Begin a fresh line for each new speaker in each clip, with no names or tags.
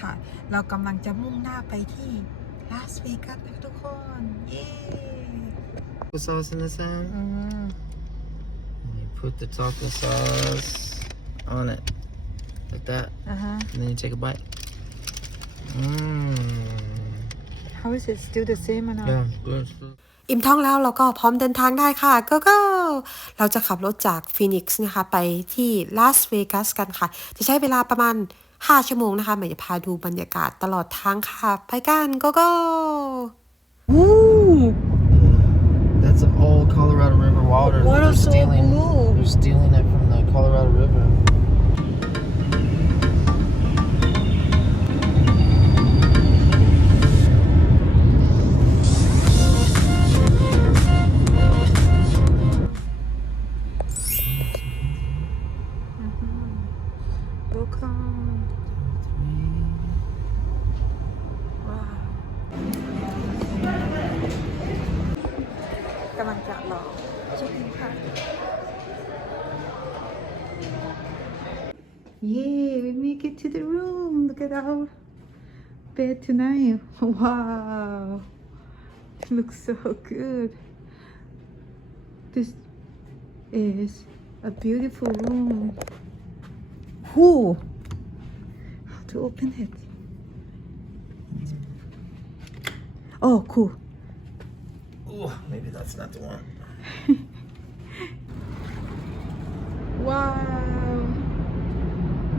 ค่ะ เรากำลังจะมุ่งหน้าไปที่ลาสเวกัสนะคะทุกคน เย้
Taco sauce in the sand.
อืม
And you put the taco sauce on it. Like that.
อ่าฮะ
And then you take a bite. Mmm.
How is it still the same or not
Yeah, good. good.
อิ่มท้องแล้วเราก็พร้อมเดินทางได้ค่ะก็ก็เราจะขับรถจากฟีนิกซ์นะคะไปที่ลาสเวกัสกันค่ะ จะใช้เวลาประมาณ 5 ชั่วโมงนะคะหมายจะพาดูบรรยากาศตลอดทางค่ะ ไปกันก็ก็
That's all Colorado River water. that
Water
they're
so
stealing.
blue.
They're stealing it from the Colorado River.
Yeah, we make it to the room. Look at our bed tonight. Wow. It looks so good. This is a beautiful room. Who? How to open it? Oh, cool.
Oh, maybe that's not the one.
Wow.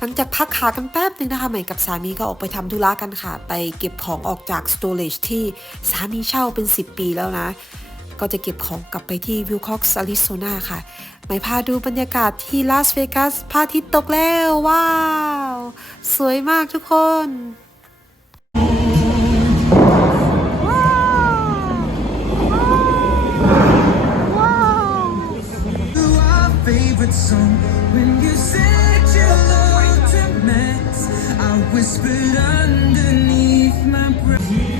หลังจากพักขากันแป๊บนึงนะคะใหม่กับสามีก็ออกไปทำธุระกันค่ะ ไปเก็บของออกจากสโตร g e ที่สามีเช่าเป็น 10 ปีแล้วนะ ก็จะเก็บของกลับไปที่วิลคอกซ์อาริโซนาค่ะใหม่พาดูบรรยากาศที่ลาสเวกัสพระอาทิตย์ตกแล้ว ว้าว สวยมากทุกคน
our favorite song when you said whispered underneath my breath.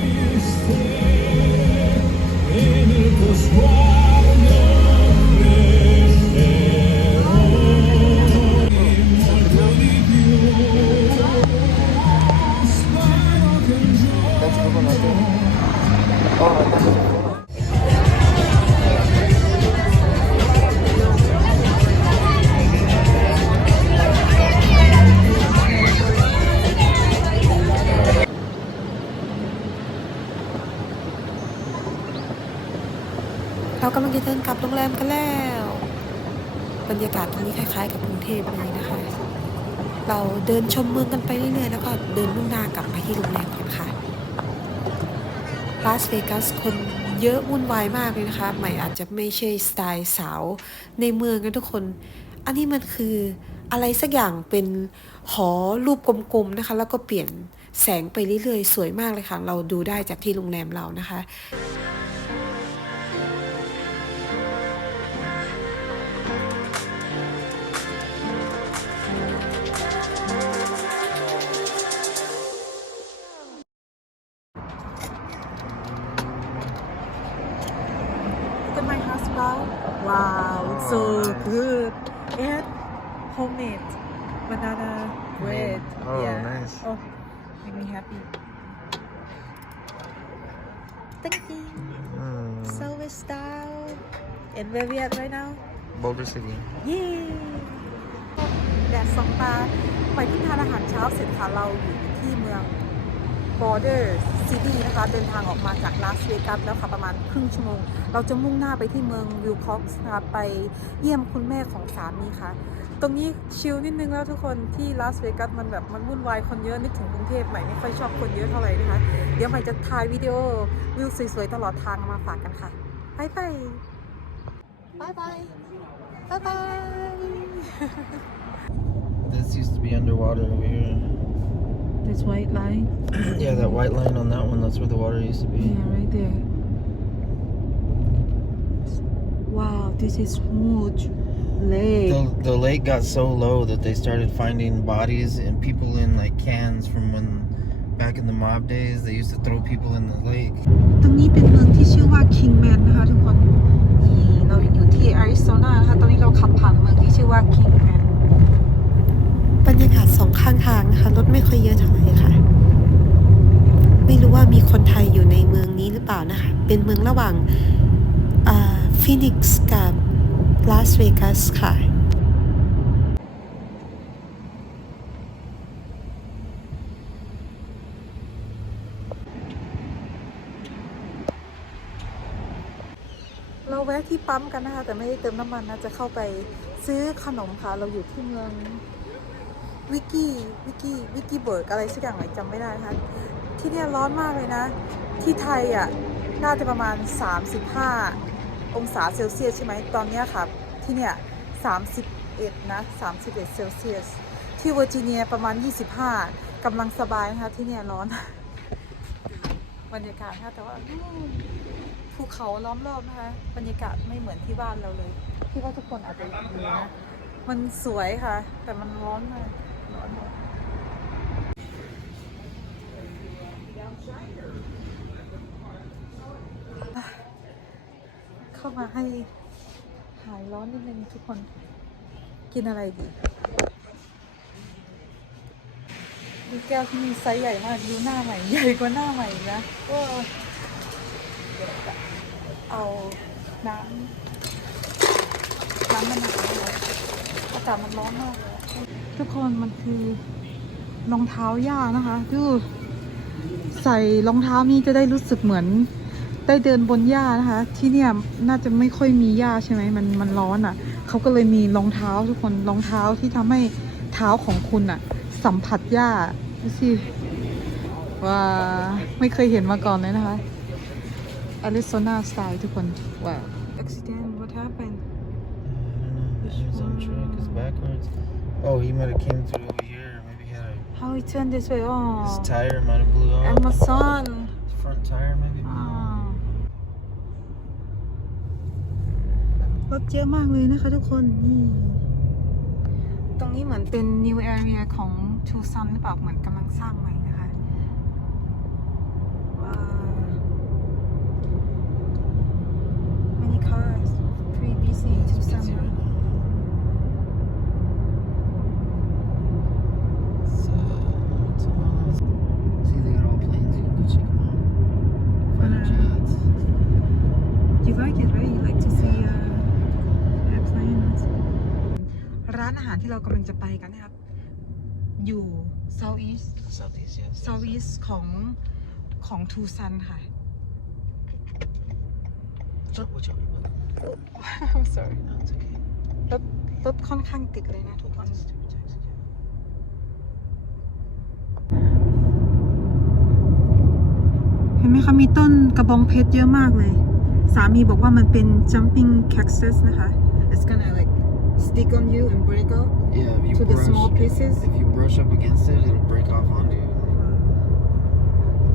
กำลังจะเดินกลับโรงแรมกันแล้ว บรรยากาศตรงนี้คล้าย ๆ กับกรุงเทพเลยนะคะ เราเดินชมเมืองกันไปเรื่อยๆแล้วก็เดินมุ่งหน้ากลับไปที่โรงแรมกันค่ะลาสเวกัสคนเยอะวุ่นวายมากเลยนะคะ ใหม่อาจจะไม่ใช่สไตล์สาวในเมืองนะทุกคน อันนี้มันคืออะไรสักอย่างเป็นหอรูปกลมๆนะคะ แล้วก็เปลี่ยนแสงไปเรื่อยๆ สวยมากเลยค่ะ เราดูได้จากที่โรงแรมเรานะคะ
my husband. Wow, it's so good. And homemade banana bread.
Oh,
yeah.
nice.
Oh, make me happy. Thank you.
Mm,
Silver style. And where we at right now?
Boulder City.
เย้แดดสองตา ไปเพิ่งทานอาหารเช้าเสร็จค่ะ เราอยู่ที่เมือง Border City นะคะ เดินทางออกมาจากลาสเวกัสแล้วค่ะประมาณครึ่งชั่วโมง เราจะมุ่งหน้าไปที่เมืองวิลคอกส์นะคะไปเยี่ยมคุณแม่ของสามีค่ะ ตรงนี้ชิลนิดนึงแล้วทุกคนที่ลาสเวกัสมันแบบมันวุ่นวายคนเยอะนึกถึงกรุงเทพใหม่ไม่ค่อยชอบคนเยอะเท่าไหร่นะคะ เดี๋ยวใหม่จะถ่ายวิดีโอวิวสวยๆตลอดทางมาฝากกันค่ะบายบายบายบายบายบาย
This used to be underwater over here.
The this white line
Yeah, that white line on that one, that's where the water used to be.
Yeah, right there. Wow, this is huge lake.
The, the lake got so low that they started finding bodies and people in like cans from when back in the mob days they used to throw people in the lake.
ตรงนี้เป็นเมืองที่ชื่อว่า Kingman นะคะทุกคน นี่เรายังอยู่ที่อาริโซนานะคะ ตอนนี้เราขับผ่านเมืองที่ชื่อว่า Kingman
บรรยากาศสองข้างทางนะคะรถไม่ค่อยเยอะเท่าไหร่ค่ะ ไม่รู้ว่ามีคนไทยอยู่ในเมืองนี้หรือเปล่านะคะ เป็นเมืองระหว่างฟินิกซ์กับลาสเวกัสค่ะ
เราแวะที่ปั๊มกันนะคะ แต่ไม่ได้เติมน้ำมันนะ จะเข้าไปซื้อขนมค่ะ เราอยู่ที่เมือง วิกกี้วิกกี้วิกกี้เบิร์กอะไรสักอย่างไหนจำไม่ได้นะคะที่เนี่ยร้อนมากเลยนะ ที่ไทยอะน่าจะประมาณ 35 องศาเซลเซียสใช่ไหมตอนเนี้ยค่ะที่เนี่ย31นะ31เซลเซียสที่เวอร์จิเนียประมาณ 25กำลังสบายนะคะที่เนี่ยร้อนบรรยากาศนะคะแต่ว่าภูเขาล้อมรอบนะคะบรรยากาศไม่เหมือนที่บ้านเราเลยที่ว่าทุกคนอาจจะอยู่นะมันสวยค่ะ แต่มันร้อนมาก เข้ามาให้หายร้อนนิดนึงทุกคน กินอะไรดีดูแก้วที่มีไซส์ใหญ่มาก ดูหน้าใหม่ ใหญ่กว่าหน้าใหม่นะว้าวเอาน้ำน้ำมะนาวเลยอากาศมันร้อนมากเลย ทุกคนมันคือรองเท้าย่านะคะดูใส่รองเท้านี้จะได้รู้สึกเหมือนได้เดินบนหญ้านะคะ ที่เนี่ยน่าจะไม่ค่อยมีหญ้าใช่ไหมมันมันร้อนอะ่ะเขาก็เลยมีรองเท้าทุกคนรองเท้าที่ทำให้เท้าของคุณอะ่ะ สัมผัสหญ้าดูสิว้าไม่เคยเห็นมาก่อนเลยนะคะอริโซนาสไตล์ทุกคนว้าว accident what happened
I don't know. His own truck is backwards. Oh, he might have came through over here. Maybe he had
how he turned this way
a,
oh
his tire might have blew off.
Amazon
Front tire maybe.
อ่ารถเยอะมากเลยนะคะทุกคนนี่ตรงนี้เหมือนเป็น new area ของ Tucson หรือเปล่าเหมือนกำลังสร้างใหม่นะคะว้าว many cars pretty busy in
It's
Tucson
busy
now.
right now. So, it's all- see, they got all planes. You can go check them out. Fighter
Uh,
jets.
You like it, right? You like to see uh, airplanes. ร้าน อาหารที่เรากำลังจะไปกันนะครับ อยู่ South East
Southeast, yes.
South East ของของทูซันค่ะ
Which one?
I'm sorry
No, it's okay.
รถรถค่อนข้างติดเลยนะทุกคน
Stupid taxi cab.
เห็นไหมคะ มีต้นกระบองเพชรเยอะมากเลย สามีบอกว่ามันเป็น jumping cactus นะคะ it's gonna like stick on you and break out
Yeah, if you
to the small pieces
if you brush up against it, it'll break off onto you.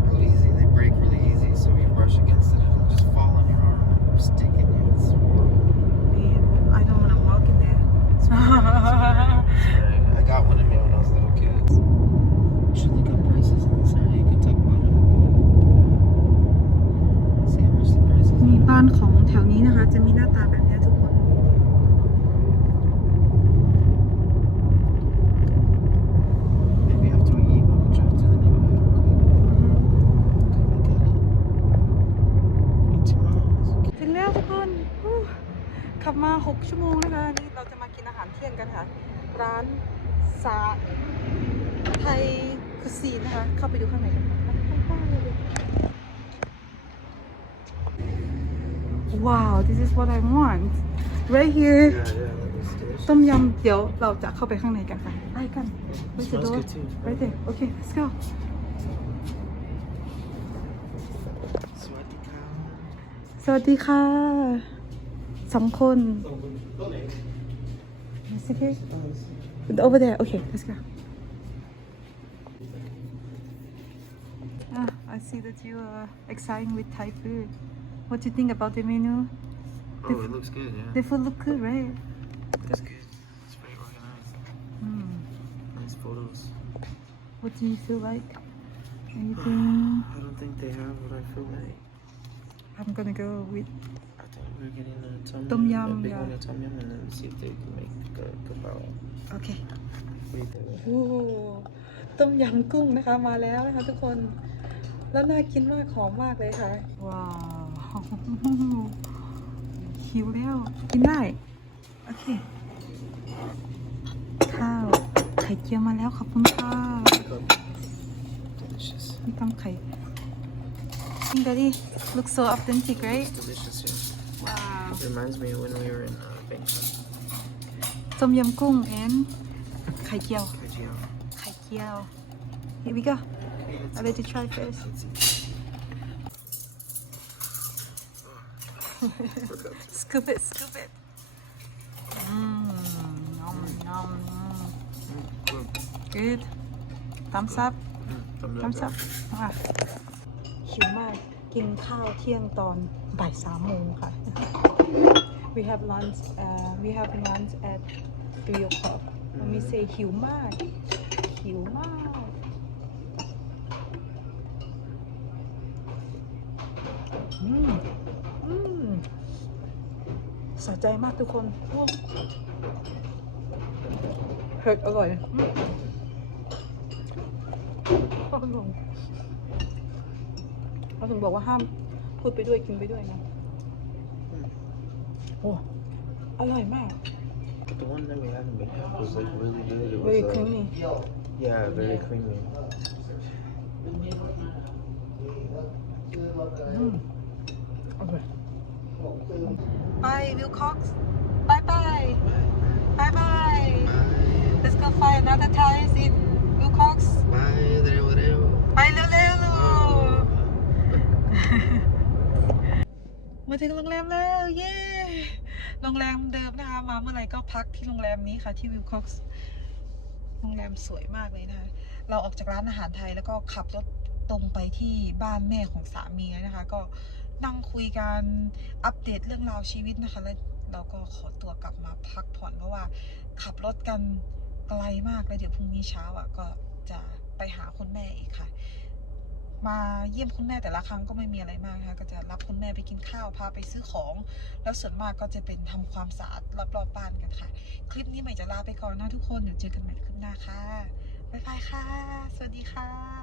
Real easy. They break really easy. So if you brush against it, it'll just fall on your arm and stick in you. It's horrible.
Man, I don't wanna walk in there ขับมา 6 ชั่วโมงนะคะนี่เราจะมากินอาหารเที่ยงกันค่ะ ร้านสาไทยคุซีนนะคะ เข้าไปดูข้างในกันค่ะว้าว this is what I want right here
Yeah, yeah, that looks delicious.
ต้มยำเดี๋ยวเราจะเข้าไปข้างในกันค่ะไปกัน Where's the
Smells
door
good too.
right there okay let's go
Sweaty cow.
สวัสดีค่ะ สองคน Is it here? Over there. Okay, let's go. Ah, I see that you are excited with Thai food. What do you think about the menu?
Oh, it looks good, yeah.
The food look good, right?
It's good. It's very organized.
Hmm.
Nice photos.
What do you feel like? Anything?
I don't think they have what I feel like.
I'm gonna go with
I think we're getting a tom,
Tom yum,
big
yeah.
one of tom yum, and then see if they can make a kebab.
โอเค
What do you think?
โอ้ต้มยำกุ้งนะคะมาแล้วนะคะทุกคน แล้วน่ากินมากหอมมากเลยค่ะ ว้าวหิวแล้ว กินได้ โอเค ข้าว ไข่เจียวมาแล้วขอบคุณค่ะ
Delicious.
มีตำไข่ Think daddy looks so authentic right
delicious, yeah.
ว้าว
It reminds me of when we were in uh, Bangkok.
ต้มยำกุ้ง and ไข่เจียว
Kajio.
ไข่เจียว Here we go
Okay, let's,
I'll let you try first
let's eat.
Scoop it, scoop it. Mmm, nom, nom, nom.
Mm, good.
Good. Thumbs up,
Mm, thumbs up.
thumbs up. อะหิวมาก กินข้าวเที่ยงตอนบ่ายสามโมงค่ะ We have lunch uh, we have lunch at three o'clock When we say หิวมาก หิวมาก อืม อืมสะใจมากทุกคนโอ้เผ็ดอร่อยอืมอร่อยเขาถึงบอกว่าห้ามพูดไปด้วยกินไปด้วยนะ โอ้อร่อยมาก
But the one that we had in Bangkok was like really good. It was
very
uh,
creamy
Yeah, very creamy.
อืมอร่อยไปวิลคอกซ์บายบายบายบาย let's go find another Thai in Wilcox
Bye, there, whatever.
ไปเร็วๆมาถึงโรงแรมแล้ว เย้ โรงแรมเดิมนะคะ มาเมื่อไหร่ก็พักที่โรงแรมนี้ค่ะที่วิลคอกซ์โรงแรมสวยมากเลยนะคะ เราออกจากร้านอาหารไทยแล้วก็ขับรถตรงไปที่บ้านแม่ของสามีนะคะ ก็นั่งคุยกันอัปเดตเรื่องราวชีวิตนะคะ แล้วเราก็ขอตัวกลับมาพักผ่อนเพราะว่าขับรถกันไกลมากแล้วเดี๋ยวพรุ่งนี้เช้าอะก็จะไปหาคุณแม่อีกค่ะ มาเยี่ยมคุณแม่แต่ละครั้งก็ไม่มีอะไรมากนะคะก็จะรับคุณแม่ไปกินข้าวพาไปซื้อของ แล้วส่วนมากก็จะเป็นทำความสะอาดรอบๆบ้านกันค่ะ คลิปนี้ใหม่จะลาไปก่อนนะทุกคนเดี๋ยวเจอกันใหม่คลิปหน้าค่ะบ๊ายบายค่ะ สวัสดีค่ะ